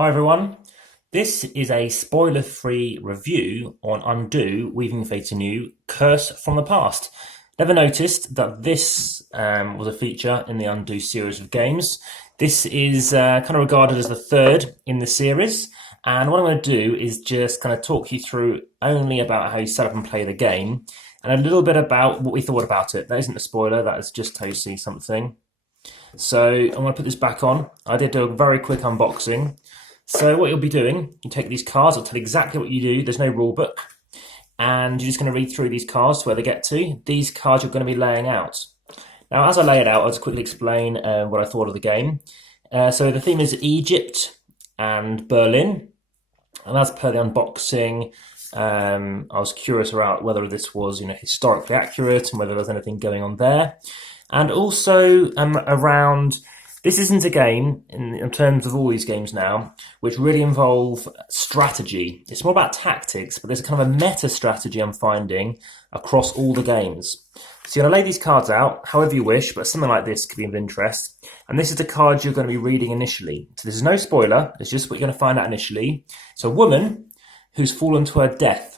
Hi everyone, this is a spoiler-free review on Undo, Weaving Fate Anew, Curse from the Past. Never noticed that this was a feature in the Undo series of games. This is kind of regarded as the third in the series, and what I'm going to do is just kind of talk you through only about how you set up and play the game, and a little bit about what we thought about it. That isn't a spoiler, that is just how you see something. So I'm going to put this back on. I did do a very quick unboxing. So what you'll be doing, you take these cards, I'll tell you exactly what you do, there's no rule book, and you're just going to read through these cards to where they get to. These cards you're going to be laying out. Now as I lay it out, I'll just quickly explain what I thought of the game. So the theme is Egypt and Berlin, and as per the unboxing, I was curious about whether this was historically accurate and whether there's anything going on there. And also around, this isn't a game, in terms of all these games now, which really involve strategy. It's more about tactics, but there's a kind of a meta strategy I'm finding across all the games. So you're going to lay these cards out however you wish, but something like this could be of interest. And this is the card you're going to be reading initially. So this is no spoiler, it's just what you're going to find out initially. It's a woman who's fallen to her death.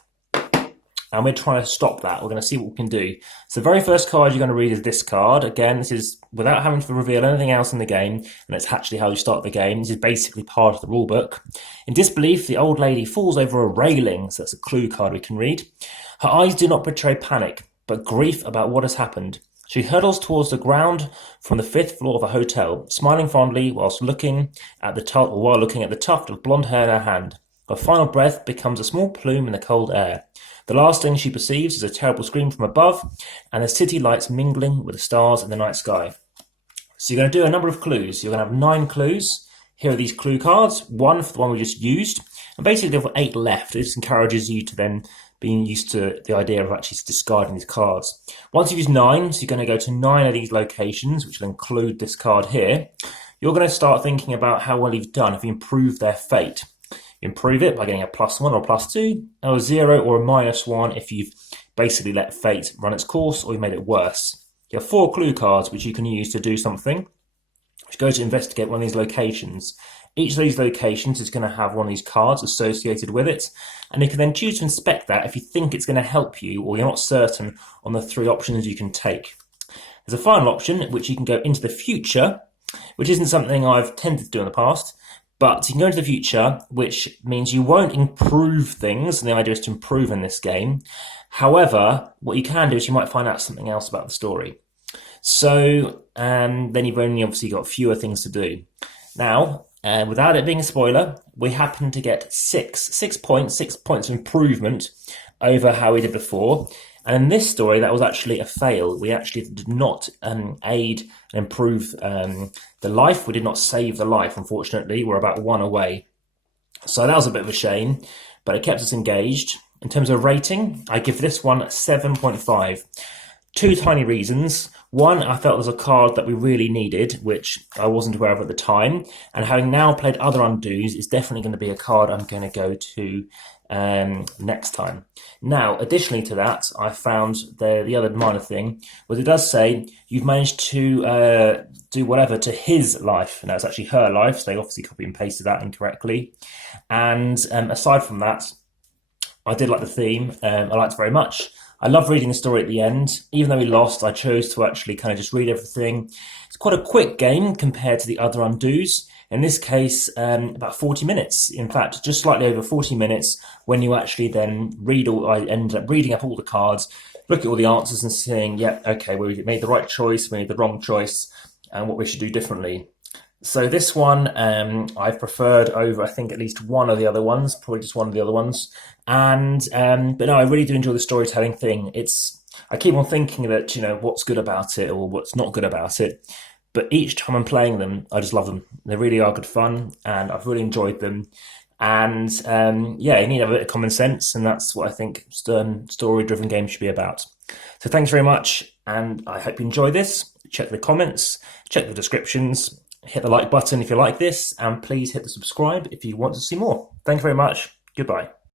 And we're trying to stop that. We're going to see what we can do. So the very first card you're going to read is this card. Again, this is without having to reveal anything else in the game, and it's actually how you start the game. This is basically part of the rule book. In disbelief, the old lady falls over a railing. So that's a clue card we can read. Her eyes do not betray panic, but grief about what has happened. She hurtles towards the ground from the 5th floor of a hotel, smiling fondly while looking at the tuft of blonde hair in her hand. Her final breath becomes a small plume in the cold air. The last thing she perceives is a terrible scream from above, and the city lights mingling with the stars in the night sky. So you're going to do a number of clues. You're going to have 9 clues. Here are these clue cards, 1 for the one we just used, and basically there are 8 left. This encourages you to then being used to the idea of actually discarding these cards. Once you've used 9, so you're going to go to 9 of these locations, which will include this card here. You're going to start thinking about how well you've done if you improve their fate. Improve it by getting a +1 or +2, or a 0 or a -1 if you've basically let fate run its course or you made it worse. You have 4 clue cards which you can use to do something, which go to investigate one of these locations. Each of these locations is going to have one of these cards associated with it, and you can then choose to inspect that if you think it's going to help you or you're not certain on the 3 options you can take. There's a final option which you can go into the future, which isn't something I've tended to do in the past. But you can go into the future, which means you won't improve things, and the idea is to improve in this game. However, what you can do is you might find out something else about the story. So then you've only obviously got fewer things to do. Now, without it being a spoiler, we happen to get 6 points of improvement over how we did before. And in this story, that was actually a fail. We actually did not aid and improve the life. We did not save the life, unfortunately. We're about 1 away. So that was a bit of a shame, but it kept us engaged. In terms of rating, I give this one 7.5. 2 tiny reasons. One, I felt there was a card that we really needed, which I wasn't aware of at the time. And having now played other Undos, it's definitely going to be a card I'm going to go to next time. Now, additionally to that, I found the other minor thing was it does say you've managed to do whatever to his life. Now, it's actually her life, so they obviously copy and pasted that incorrectly. And aside from that, I did like the theme. I liked it very much. I love reading the story at the end. Even though we lost, I chose to actually kind of just read everything. It's quite a quick game compared to the other Undos. In this case, about 40 minutes. In fact, just slightly over 40 minutes when you actually then I ended up reading up all the cards, look at all the answers and saying, yeah, okay, well, we made the right choice, we made the wrong choice, and what we should do differently. So this one I've preferred over, I think, at least one of the other ones, probably just one of the other ones. And but no, I really do enjoy the storytelling thing. I keep on thinking that, what's good about it or what's not good about it. But each time I'm playing them, I just love them. They really are good fun, and I've really enjoyed them. And yeah, you need to have a bit of common sense, and that's what I think story-driven games should be about. So thanks very much, and I hope you enjoy this. Check the comments, check the descriptions, hit the like button if you like this, and please hit the subscribe if you want to see more. Thank you very much. Goodbye.